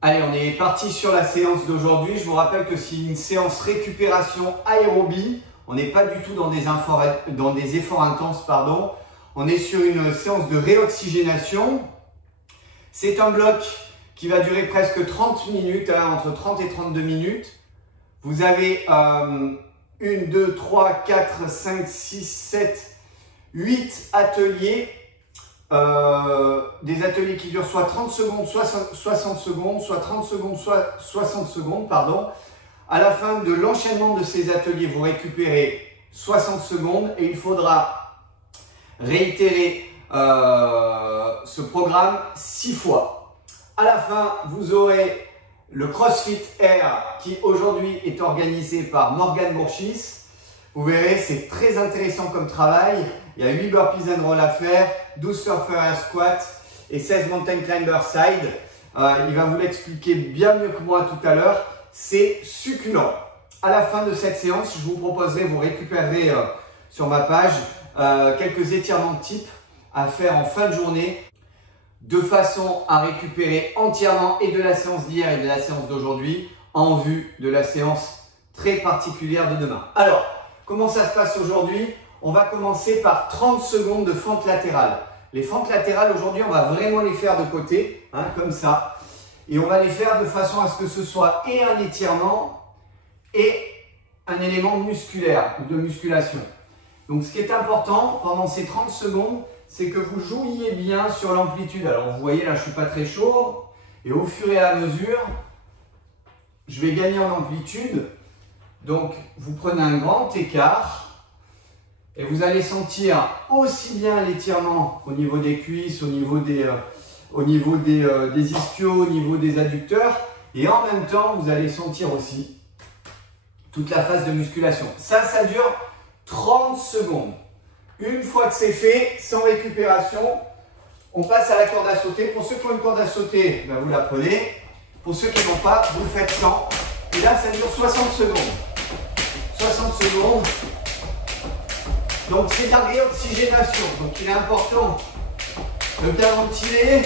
Allez, on est parti sur la séance d'aujourd'hui. Je vous rappelle que c'est une séance récupération aérobie. On n'est pas du tout dans des efforts intenses, pardon. On est sur une séance de réoxygénation. C'est un bloc qui va durer presque 30 minutes, entre 30 et 32 minutes. Vous avez 1, 2, 3, 4, 5, 6, 7, 8 ateliers. Des ateliers qui durent soit 30 secondes, soit 60 secondes, soit 30 secondes, soit 60 secondes, pardon. À la fin de l'enchaînement de ces ateliers, vous récupérez 60 secondes et il faudra réitérer ce programme 6 fois. À la fin, vous aurez le CrossFit Air qui aujourd'hui est organisé par Morgane Bourchis. Vous verrez, c'est très intéressant comme travail. Il y a 8 burpees and roll à faire, 12 surfer air squats et 16 mountain climber side. Il va vous l'expliquer bien mieux que moi tout à l'heure. C'est succulent. À la fin de cette séance, je vous proposerai, vous récupérerez sur ma page quelques étirements type à faire en fin de journée de façon à récupérer entièrement et de la séance d'hier et de la séance d'aujourd'hui en vue de la séance très particulière de demain. Alors, comment ça se passe aujourd'hui? On va commencer par 30 secondes de fente latérale. Les fentes latérales, aujourd'hui, on va vraiment les faire de côté, comme ça. Et on va les faire de façon à ce que ce soit et un étirement et un élément musculaire ou de musculation. Donc, ce qui est important pendant ces 30 secondes, c'est que vous jouiez bien sur l'amplitude. Alors, vous voyez, là, je ne suis pas très chaud. Et au fur et à mesure, je vais gagner en amplitude. Donc, vous prenez un grand écart. Et vous allez sentir aussi bien l'étirement au niveau des cuisses, au niveau des ischios, au niveau des adducteurs. Et en même temps, vous allez sentir aussi toute la phase de musculation. Ça dure 30 secondes. Une fois que c'est fait, sans récupération, on passe à la corde à sauter. Pour ceux qui ont une corde à sauter, ben vous la prenez. Pour ceux qui n'ont pas, vous le faites sans. Et là, ça dure 60 secondes. 60 secondes. Donc c'est de la réoxygénation, donc il est important de bien ventiler,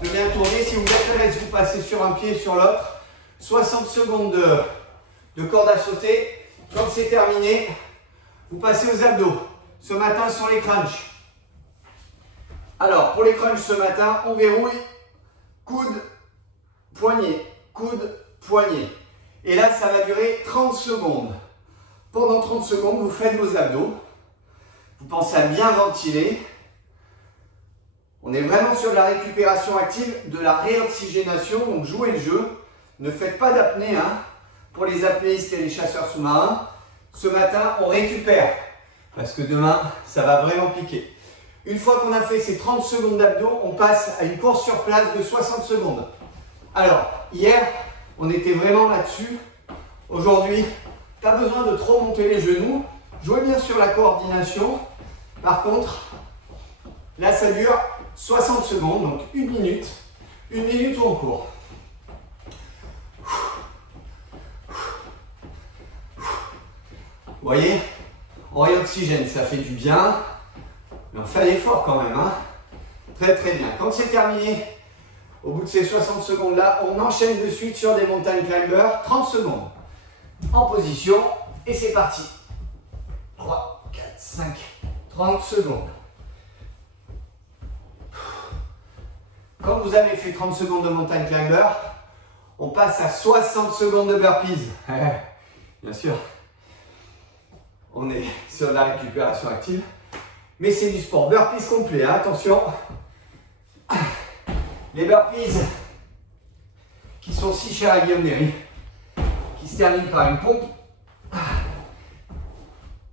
de bien tourner. Si vous êtes à l'aise, vous passez sur un pied et sur l'autre. 60 secondes de corde à sauter. Quand c'est terminé, vous passez aux abdos. Ce matin, ce sont les crunchs. Alors, pour les crunchs ce matin, on verrouille coude, poignet, coude, poignet. Et là, ça va durer 30 secondes. Pendant 30 secondes, vous faites vos abdos. Vous pensez à bien ventiler. On est vraiment sur de la récupération active, de la réoxygénation. Donc jouez le jeu. Ne faites pas d'apnée. Pour les apnéistes et les chasseurs sous-marins, ce matin, on récupère. Parce que demain, ça va vraiment piquer. Une fois qu'on a fait ces 30 secondes d'abdos, on passe à une course sur place de 60 secondes. Alors, hier, on était vraiment là-dessus. Aujourd'hui, pas besoin de trop monter les genoux. Jouez bien sur la coordination. Par contre, là, ça dure 60 secondes, donc 1 minute. 1 minute où on court. Vous voyez, on réoxygène, ça fait du bien. Mais on fait un effort quand même. Très très bien. Quand c'est terminé, au bout de ces 60 secondes-là, on enchaîne de suite sur des mountain climbers. 30 secondes. En position. Et c'est parti. 3, 4, 5, 30 secondes. Quand vous avez fait 30 secondes de mountain climber, on passe à 60 secondes de burpees. Bien sûr, on est sur de la récupération active, mais c'est du sport. Burpees complet, attention. Les burpees qui sont si chers à Guillaume Néry, qui se terminent par une pompe.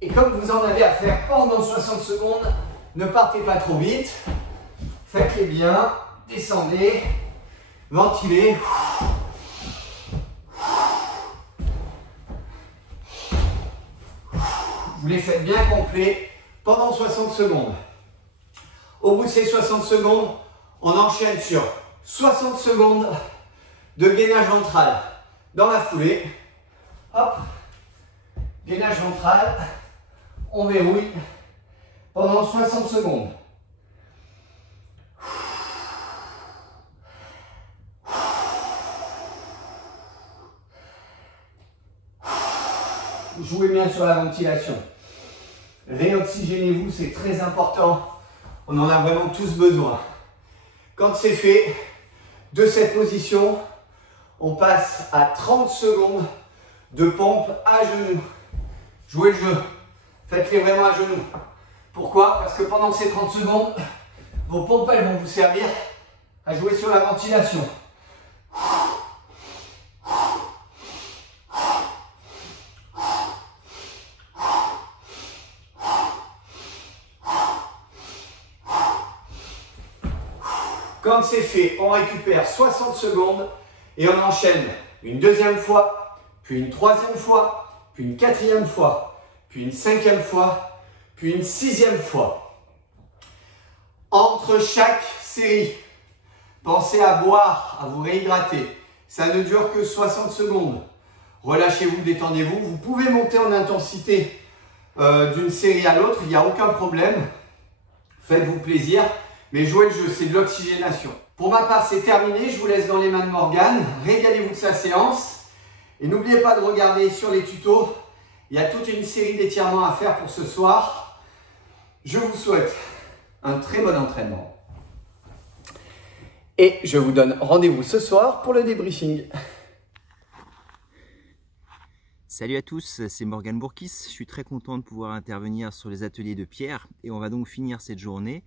Et comme vous en avez à faire pendant 60 secondes, ne partez pas trop vite. Faites-les bien, descendez, ventilez. Vous les faites bien complets pendant 60 secondes. Au bout de ces 60 secondes, on enchaîne sur 60 secondes de gainage ventral dans la foulée. Hop, gainage ventral. On verrouille pendant 60 secondes. jouez bien sur la ventilation. Réoxygénez-vous, c'est très important. On en a vraiment tous besoin. Quand c'est fait, de cette position, on passe à 30 secondes de pompe à genoux. Jouez le jeu. Faites-les vraiment à genoux. Pourquoi? Parce que pendant ces 30 secondes, vos pompes elles vont vous servir à jouer sur la ventilation. Quand c'est fait, on récupère 60 secondes et on enchaîne une deuxième fois, puis une troisième fois, puis une quatrième fois, puis une cinquième fois, puis une sixième fois. Entre chaque série, pensez à boire, à vous réhydrater. Ça ne dure que 60 secondes. Relâchez-vous, détendez-vous. Vous pouvez monter en intensité d'une série à l'autre, il n'y a aucun problème. Faites-vous plaisir. Mais jouez le jeu, c'est de l'oxygénation. Pour ma part, c'est terminé. Je vous laisse dans les mains de Morgane. Régalez-vous de sa séance. Et n'oubliez pas de regarder sur les tutos. Il y a toute une série d'étirements à faire pour ce soir. Je vous souhaite un très bon entraînement. Et je vous donne rendez-vous ce soir pour le débriefing. Salut à tous, c'est Morgane Bourkis. Je suis très content de pouvoir intervenir sur les ateliers de Pierre. Et on va donc finir cette journée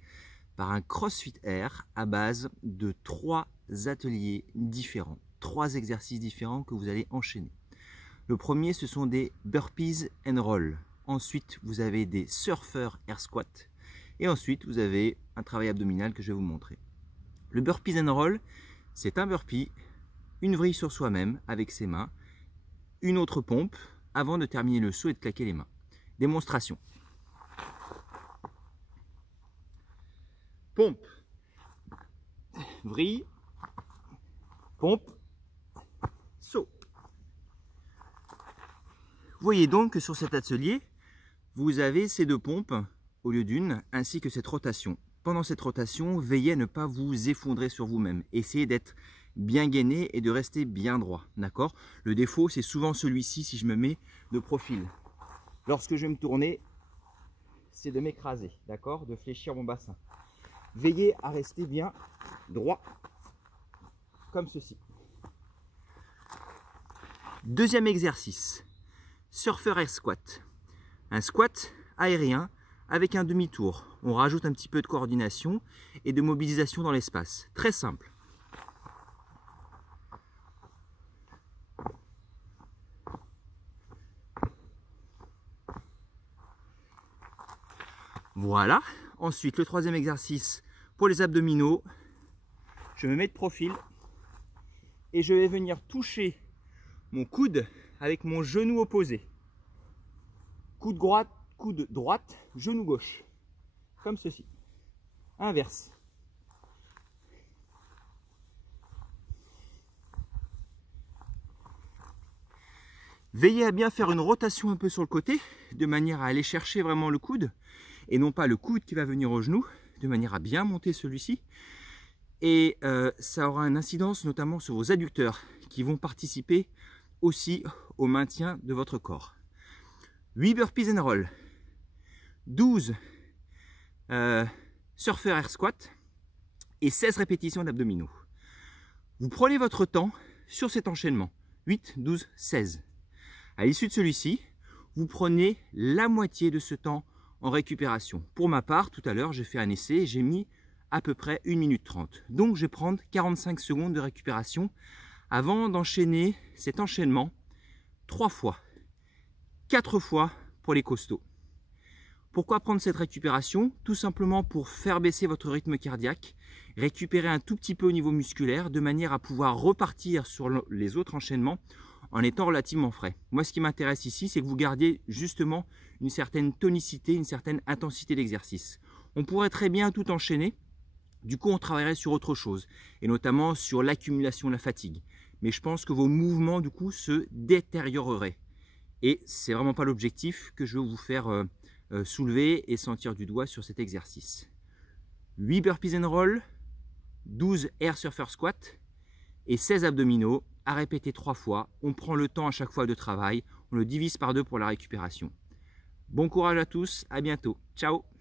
par un CrossFit Air à base de 3 ateliers différents, 3 exercices différents que vous allez enchaîner. Le premier, ce sont des burpees and roll. Ensuite, vous avez des surfer air squat. Et ensuite, vous avez un travail abdominal que je vais vous montrer. Le burpees and roll, c'est un burpee, une vrille sur soi-même avec ses mains, une autre pompe avant de terminer le saut et de claquer les mains. Démonstration. Pompe, vrille, pompe, saut. Vous voyez donc que sur cet atelier, vous avez ces 2 pompes au lieu d'une, ainsi que cette rotation. Pendant cette rotation, veillez à ne pas vous effondrer sur vous-même. Essayez d'être bien gainé et de rester bien droit. D'accord? Le défaut, c'est souvent celui-ci si je me mets de profil. Lorsque je vais me tourner, c'est de m'écraser, d'accord? De fléchir mon bassin. Veillez à rester bien droit, comme ceci. Deuxième exercice, surfer air squat. Un squat aérien avec un demi-tour. On rajoute un petit peu de coordination et de mobilisation dans l'espace. Très simple. Voilà. Ensuite, le troisième exercice pour les abdominaux. Je me mets de profil et je vais venir toucher mon coude avec mon genou opposé. Coude droite, genou gauche. Comme ceci. Inverse. Veillez à bien faire une rotation un peu sur le côté, de manière à aller chercher vraiment le coude, et non pas le coude qui va venir au genou, de manière à bien monter celui-ci. Et ça aura une incidence notamment sur vos adducteurs, qui vont participer aussi au maintien de votre corps. 8 burpees and roll, 12 surfer air squat et 16 répétitions d'abdominaux. Vous prenez votre temps sur cet enchaînement, 8, 12, 16. À l'issue de celui-ci, vous prenez la moitié de ce temps en récupération. Pour ma part, tout à l'heure, j'ai fait un essai et j'ai mis à peu près 1 minute 30. Donc, je vais prendre 45 secondes de récupération avant d'enchaîner cet enchaînement 3 fois, 4 fois pour les costauds. Pourquoi prendre cette récupération? Tout simplement pour faire baisser votre rythme cardiaque, récupérer un tout petit peu au niveau musculaire, de manière à pouvoir repartir sur les autres enchaînements en étant relativement frais. Moi, ce qui m'intéresse ici, c'est que vous gardiez justement une certaine tonicité, une certaine intensité d'exercice. On pourrait très bien tout enchaîner, du coup on travaillerait sur autre chose, et notamment sur l'accumulation de la fatigue. Mais je pense que vos mouvements, du coup, se détérioreraient. Et c'est vraiment pas l'objectif que je veux vous faire soulever et sentir du doigt sur cet exercice. 8 burpees and roll, 12 air surfer squat et 16 abdominaux à répéter 3 fois. On prend le temps à chaque fois de travail, on le divise par 2 pour la récupération. Bon courage à tous, à bientôt. Ciao!